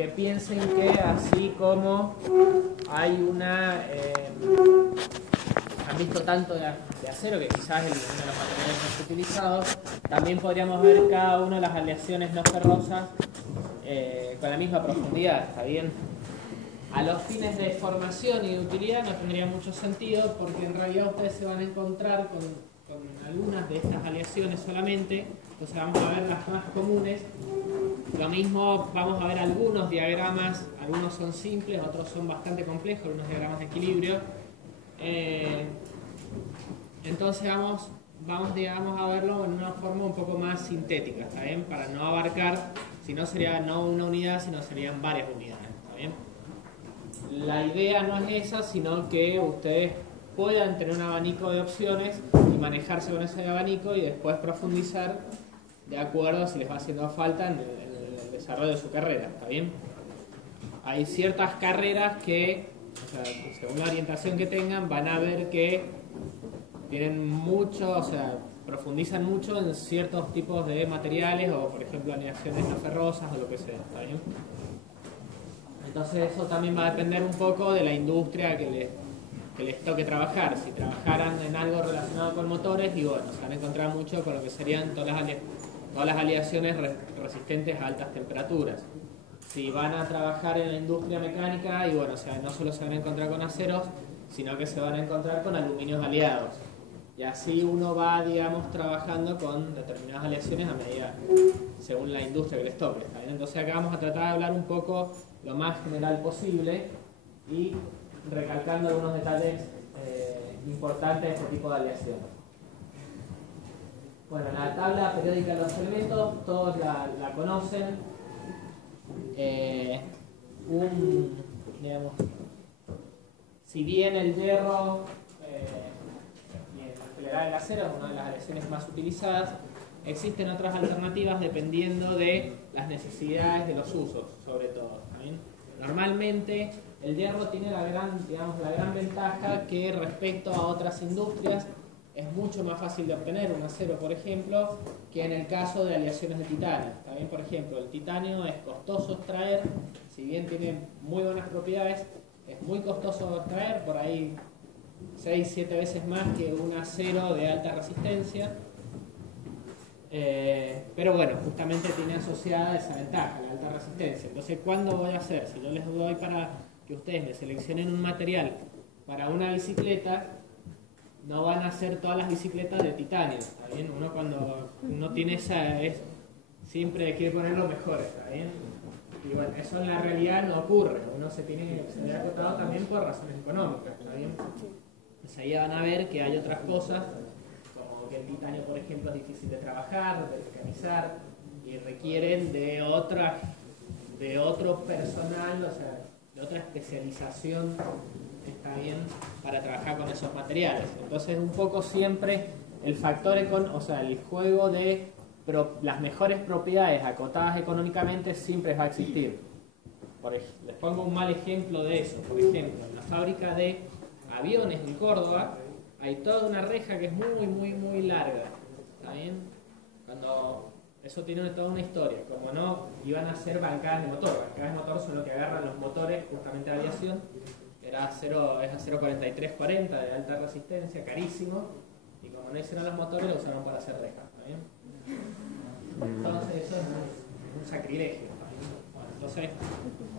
porque piensen que así como hay han visto tanto de acero, que quizás es uno de los materiales más utilizados, también podríamos ver cada una de las aleaciones no ferrosas con la misma profundidad, ¿está bien? A los fines de formación y de utilidad no tendría mucho sentido, porque en realidad ustedes se van a encontrar con algunas de estas aleaciones solamente. Entonces vamos a ver las más comunes. Lo mismo, vamos a ver algunos diagramas, algunos son simples, otros son bastante complejos, algunos diagramas de equilibrio. Entonces vamos digamos a verlo en una forma un poco más sintética, ¿está bien? Para no abarcar, si no sería no una unidad, sino serían varias unidades, ¿está bien? La idea no es esa, sino que ustedes puedan tener un abanico de opciones y manejarse con ese abanico y después profundizar de acuerdo a si les va haciendo falta en el desarrollo de su carrera, ¿está bien? Hay ciertas carreras que, o sea, según la orientación que tengan, van a ver que tienen mucho, o sea, profundizan mucho en ciertos tipos de materiales o, por ejemplo, aleaciones no ferrosas o lo que sea, ¿está bien? Entonces eso también va a depender un poco de la industria que les toque trabajar. Si trabajaran en algo relacionado con motores, y bueno, se van a encontrar mucho con lo que serían todas las aleaciones resistentes a altas temperaturas. Si van a trabajar en la industria mecánica, y bueno, o sea, no solo se van a encontrar con aceros, sino que se van a encontrar con aluminios aliados. Y así uno va, digamos, trabajando con determinadas aleaciones a medida, según la industria que les toque, ¿está bien? Entonces acá vamos a tratar de hablar un poco lo más general posible y recalcando algunos detalles importantes de este tipo de aleaciones. Bueno, la tabla periódica de los elementos, todos la conocen. Digamos, si bien el hierro y en general el acero es una de las aleaciones más utilizadas, existen otras alternativas dependiendo de las necesidades de los usos, sobre todo, ¿está bien? Normalmente el hierro tiene la gran ventaja que respecto a otras industrias es mucho más fácil de obtener un acero, por ejemplo, que en el caso de aleaciones de titanio. También, por ejemplo, el titanio es costoso extraer, si bien tiene muy buenas propiedades, es muy costoso extraer, por ahí 6-7 veces más que un acero de alta resistencia. Pero bueno, justamente tiene asociada esa ventaja, la alta resistencia. Entonces, ¿cuándo voy a hacer? Si yo les doy para que ustedes me seleccionen un material para una bicicleta, no van a ser todas las bicicletas de titanio, ¿está bien? Uno cuando uno tiene siempre quiere poner lo mejor, ¿está bien? Y bueno, eso en la realidad no ocurre, uno se ve acotado también por razones económicas, ¿está bien? Pues ahí van a ver que hay otras cosas, como que el titanio, por ejemplo, es difícil de trabajar, de mecanizar, y requieren de otro personal, o sea, de otra especialización, está bien, para trabajar con esos materiales. Entonces, un poco siempre el factor, o sea, el juego de las mejores propiedades acotadas económicamente siempre va a existir. Les pongo un mal ejemplo de eso. Por ejemplo, en la fábrica de aviones en Córdoba hay toda una reja que es muy, muy, muy larga. ¿Está bien? Eso tiene toda una historia. Como no, iban a ser bancadas de motor. Bancadas de motor son lo que agarran los motores justamente de aviación. Es acero 4340 de alta resistencia, carísimo. Y como no hicieron los motores, lo usaron para hacer rejas. ¿Está bien? Entonces eso es un sacrilegio. Bueno, entonces,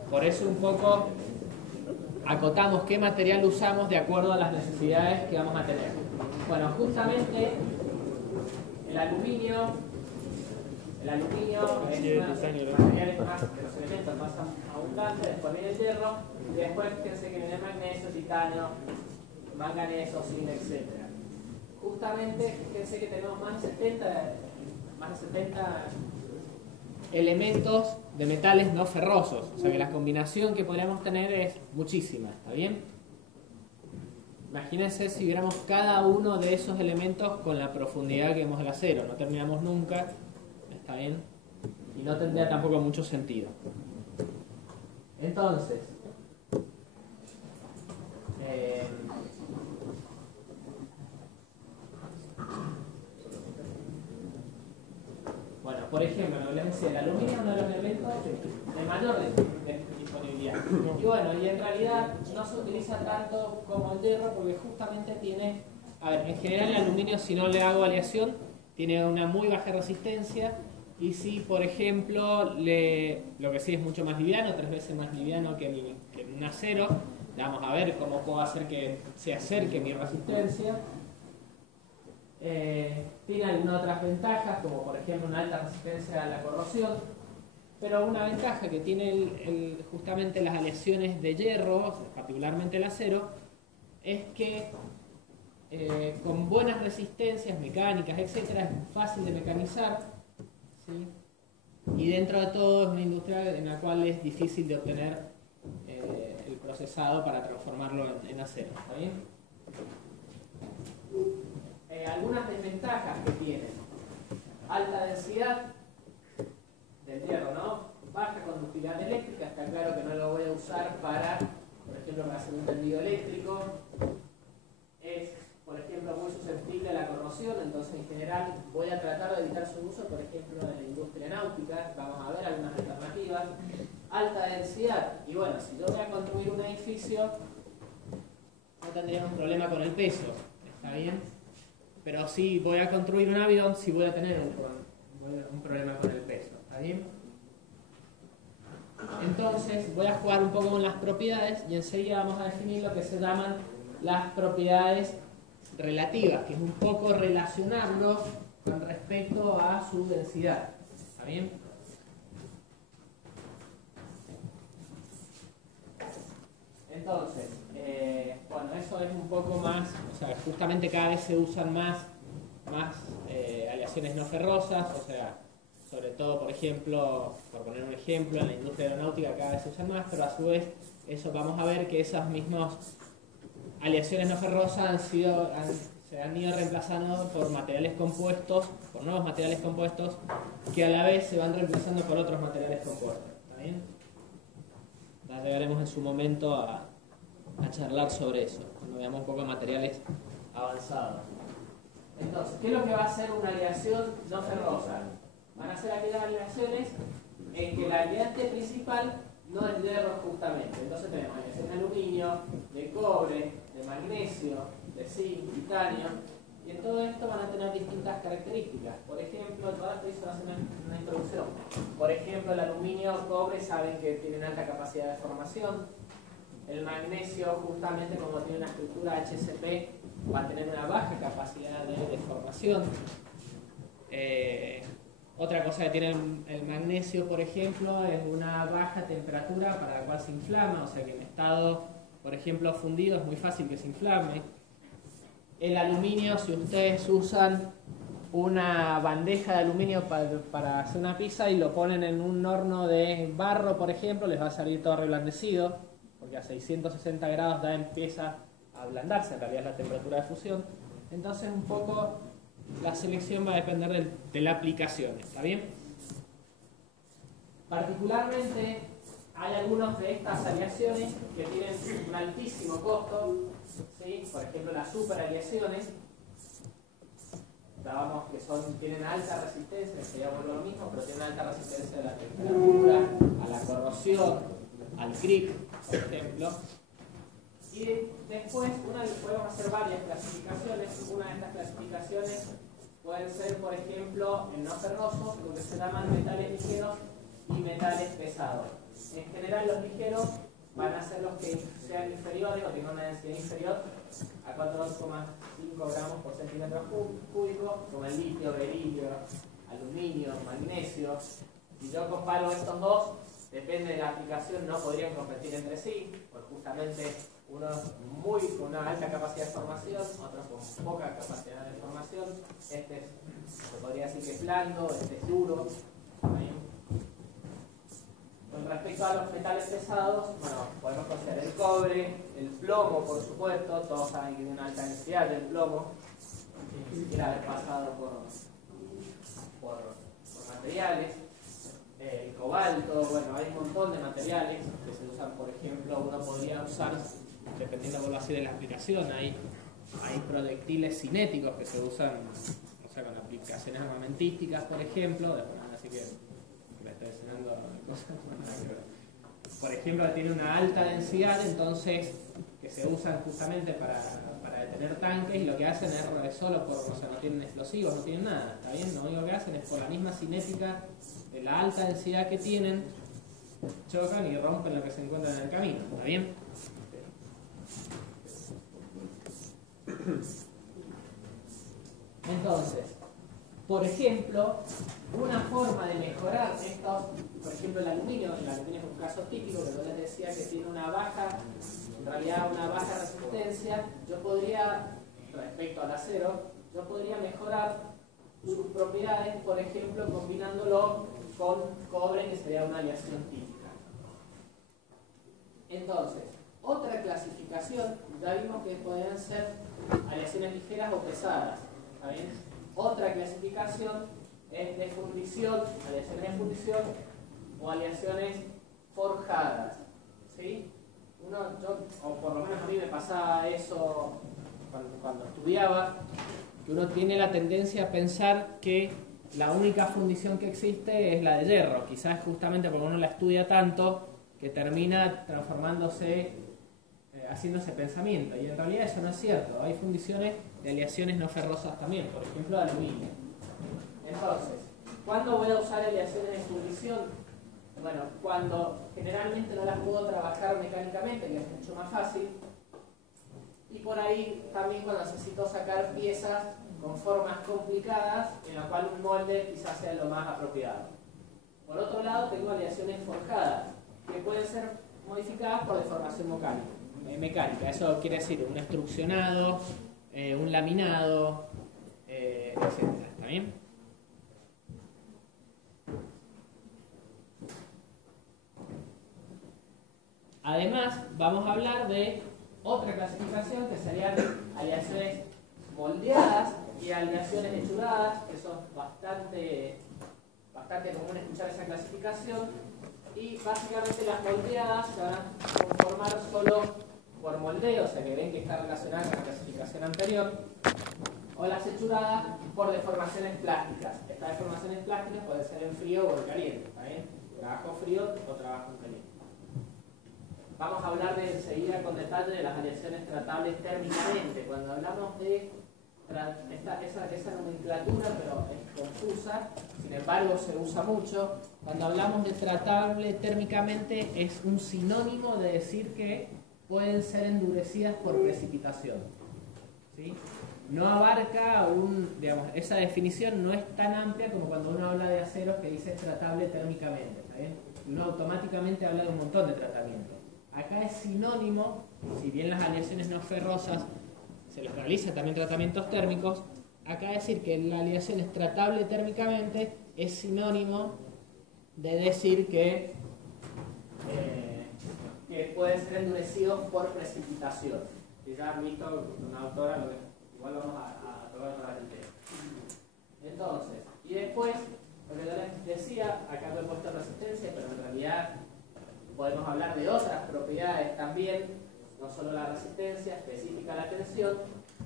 por eso un poco acotamos qué material usamos de acuerdo a las necesidades que vamos a tener. Bueno, justamente el aluminio es uno de los materiales de los elementos más abundantes. Después viene el hierro y después fíjense que viene el magnesio, titanio, manganeso, zinc, etc. Justamente fíjense que tenemos más de 70 elementos de metales no ferrosos, o sea que la combinación que podríamos tener es muchísima, ¿está bien? Imagínense si viéramos cada uno de esos elementos con la profundidad que vemos del acero, no terminamos nunca, ¿está bien? Y no tendría tampoco mucho sentido. Entonces, bueno, por ejemplo, lo que les decía, el aluminio es uno de los elementos de mayor liviano. Y bueno, y en realidad no se utiliza tanto como el hierro porque justamente tiene, a ver, en general el aluminio, si no le hago aleación, tiene una muy baja resistencia, y si por ejemplo lo que sí es mucho más liviano, 3 veces más liviano que un acero, vamos a ver cómo puedo hacer que se acerque mi resistencia. Tiene algunas otras ventajas, como por ejemplo una alta resistencia a la corrosión, pero una ventaja que tiene justamente las aleaciones de hierro, particularmente el acero, es que con buenas resistencias mecánicas, etcétera, es fácil de mecanizar, ¿sí? Y dentro de todo es una industria en la cual es difícil de obtener el procesado para transformarlo en acero. ¿Está bien? Algunas desventajas que tiene: alta densidad del hierro, ¿no? Baja conductividad eléctrica, está claro que no lo voy a usar para, por ejemplo, para hacer un tendido eléctrico. Es, por ejemplo, muy susceptible a la corrosión, entonces en general voy a tratar de evitar su uso, por ejemplo, en la industria náutica. Vamos a ver algunas alternativas. Alta densidad, y bueno, si yo voy a construir un edificio, no tendría un problema con el peso, ¿está bien? Pero si voy a construir un avión, sí voy a tener un problema con el peso, ¿está bien? Entonces voy a jugar un poco con las propiedades y enseguida vamos a definir lo que se llaman las propiedades relativas, que es un poco relacionarlo con respecto a su densidad, ¿está bien? Entonces, bueno, eso es un poco más, o sea, justamente cada vez se usan más aleaciones no ferrosas, o sea, sobre todo, por ejemplo, por poner un ejemplo, en la industria aeronáutica cada vez se usan más, pero a su vez, eso vamos a ver que esas mismas aleaciones no ferrosas se han ido reemplazando por materiales compuestos, por nuevos materiales compuestos, que a la vez se van reemplazando por otros materiales compuestos. ¿Está bien? Ya llegaremos en su momento a charlar sobre eso, cuando veamos un poco de materiales avanzados. Entonces, ¿qué es lo que va a hacer una aleación no ferrosa? Van a ser aquellas aleaciones en que la aliante principal no es hierro justamente. Entonces tenemos aleaciones de aluminio, de cobre, de magnesio, de zinc, titanio, y en todo esto van a tener distintas características. Por ejemplo, todas esto hizo una introducción. Por ejemplo, el aluminio, cobre, saben que tienen alta capacidad de formación. El magnesio, justamente como tiene una estructura HCP, va a tener una baja capacidad de formación. Otra cosa que tiene el magnesio, por ejemplo, es una baja temperatura para la cual se inflama, o sea que en estado, por ejemplo, fundido es muy fácil que se inflame. El aluminio, si ustedes usan una bandeja de aluminio para hacer una pizza y lo ponen en un horno de barro, por ejemplo, les va a salir todo reblandecido, porque a 660 grados ya empieza a ablandarse, en realidad es la temperatura de fusión. Entonces un poco la selección va a depender de la aplicación, ¿está bien? Particularmente hay algunas de estas aleaciones que tienen un altísimo costo, ¿sí? Por ejemplo las superaleaciones, vamos, que tienen alta resistencia, que ya vuelvo a lo mismo, pero tienen alta resistencia a la temperatura, a la corrosión, al creep, por ejemplo. Y después podemos hacer varias clasificaciones. Una de estas clasificaciones pueden ser, por ejemplo, en no ferrosos, lo que se llaman metales ligeros y metales pesados. En general los ligeros van a ser los que sean inferiores o tengan una densidad inferior a 4,5 gramos por centímetro cúbico, como el litio, berilio, aluminio, magnesio. Si yo comparo estos dos, depende de la aplicación, no podrían competir entre sí, pues justamente unos con una alta capacidad de formación, otros con poca capacidad de formación. Este se podría decir que es blando, este es duro. Con respecto a los metales pesados, bueno, podemos considerar el cobre, el plomo, por supuesto. Todos saben que tiene una alta densidad del plomo, sin siquiera haber pasado por materiales. El cobalto, bueno, hay un montón de materiales que se usan. Por ejemplo, uno podría usar, dependiendo de la aplicación, hay proyectiles cinéticos que se usan, o sea, con aplicaciones armamentísticas, por ejemplo. Así que me estoy enseñando cosas. por ejemplo, que tiene una alta densidad, entonces que se usan justamente para detener tanques, y lo que hacen es solo por, o sea, no tienen explosivos, no tienen nada, ¿está bien? Lo único que hacen es por la misma cinética de la alta densidad que tienen, chocan y rompen lo que se encuentra en el camino, ¿está bien? Entonces, por ejemplo, una forma de mejorar esto, por ejemplo el aluminio es un caso típico, que yo les decía que tiene una baja, en realidad una baja resistencia. Yo podría, respecto al acero, yo podría mejorar sus propiedades, por ejemplo, combinándolo con cobre, que sería una aleación típica. Entonces, otra clasificación, ya vimos que podrían ser aleaciones ligeras o pesadas, ¿está bien? Otra clasificación es de fundición, aleaciones de fundición o aleaciones forjadas, ¿sí? O por lo menos a mí me pasaba eso cuando estudiaba, que uno tiene la tendencia a pensar que la única fundición que existe es la de hierro, quizás justamente porque uno la estudia tanto que termina transformándose, haciéndose pensamiento, y en realidad eso no es cierto. Hay fundiciones de aleaciones no ferrosas también, por ejemplo de aluminio. Entonces, ¿cuándo voy a usar aleaciones de fundición? Bueno, cuando generalmente no las puedo trabajar mecánicamente, que es mucho más fácil, y por ahí también cuando necesito sacar piezas con formas complicadas, en la cual un molde quizás sea lo más apropiado. Por otro lado, tengo aleaciones forjadas, que pueden ser modificadas por deformación mecánica. Eso quiere decir un extrusionado, un laminado, etc. ¿Está bien? Además, vamos a hablar de otra clasificación, que serían aleaciones moldeadas y aleaciones hechuradas, que son bastante común escuchar esa clasificación. Y básicamente las moldeadas se van a conformar solo por moldeo, o sea que ven que está relacionada con la clasificación anterior, o las hechuradas por deformaciones plásticas. Estas deformaciones plásticas pueden ser en frío o en caliente, ¿está bien? Trabajo frío o trabajo en caliente. Vamos a hablar enseguida con detalle de las aleaciones tratables térmicamente. Cuando hablamos de esa nomenclatura, pero es confusa, sin embargo se usa mucho. Cuando hablamos de tratable térmicamente, es un sinónimo de decir que pueden ser endurecidas por precipitación, ¿sí? No abarca esa definición no es tan amplia como cuando uno habla de aceros que dice tratable térmicamente, ¿está bien? Uno automáticamente habla de un montón de tratamientos. Acá es sinónimo, si bien las aleaciones no ferrosas se les realiza también tratamientos térmicos, acá decir que la aleación es tratable térmicamente es sinónimo de decir que pueden ser endurecidos por precipitación. Si ya han visto una autora, igual vamos a tocar otra vez el tema. Entonces, y después, lo que yo les decía, acá me he puesto resistencia, pero en realidad podemos hablar de otras propiedades también, no solo la resistencia específica a la tensión,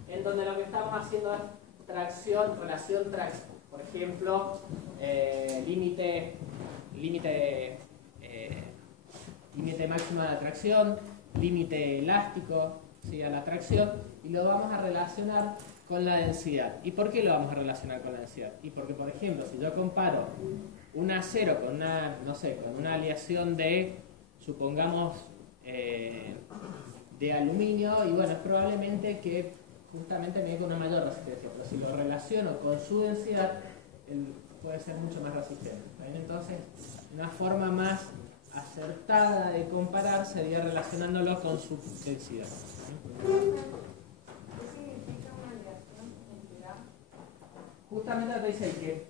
en donde lo que estamos haciendo es tracción, relación tracción. Por ejemplo, límite máximo de atracción, límite elástico, ¿sí?, a la tracción, y lo vamos a relacionar con la densidad. ¿Y por qué lo vamos a relacionar con la densidad? Y porque, por ejemplo, si yo comparo un acero con una aleación de, supongamos, de aluminio, y bueno, es probablemente que justamente me dé con una mayor resistencia, pero si lo relaciono con su densidad, puede ser mucho más resistente. Entonces, una forma más acertada de comparar sería relacionándolo con su densidad. ¿Qué significa una aleación entera? Justamente te dice que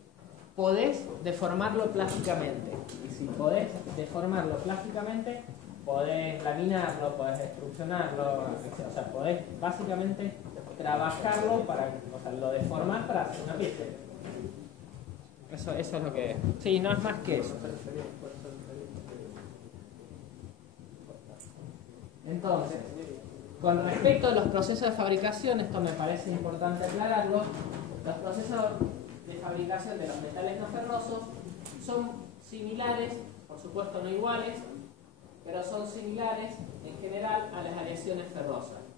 podés deformarlo plásticamente, y si podés deformarlo plásticamente, podés laminarlo, podés extrusionarlo, o sea, podés básicamente trabajarlo lo deformar para hacer una pieza. Eso es lo que es. Sí, no es más que eso. Entonces, con respecto a los procesos de fabricación, esto me parece importante aclararlo, los procesos de fabricación de los metales no ferrosos son similares, por supuesto no iguales, pero similares en general a las aleaciones ferrosas.